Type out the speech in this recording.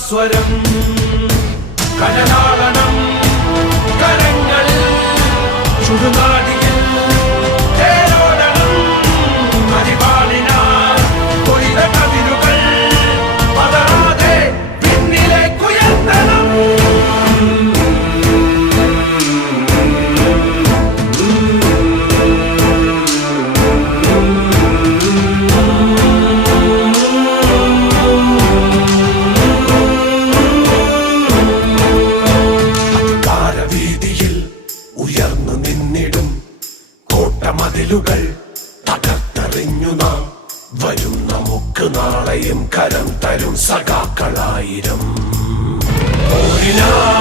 സ്വരം കരനാളനം കരങ്ങൾ ചുടുനാടികൾ കടലുകൾ തകർത്തെറിഞ്ഞു നാം. വരും നമുക്ക് നാളെയും കരം തരും സഖാക്കളായിരം. ഓരിനാ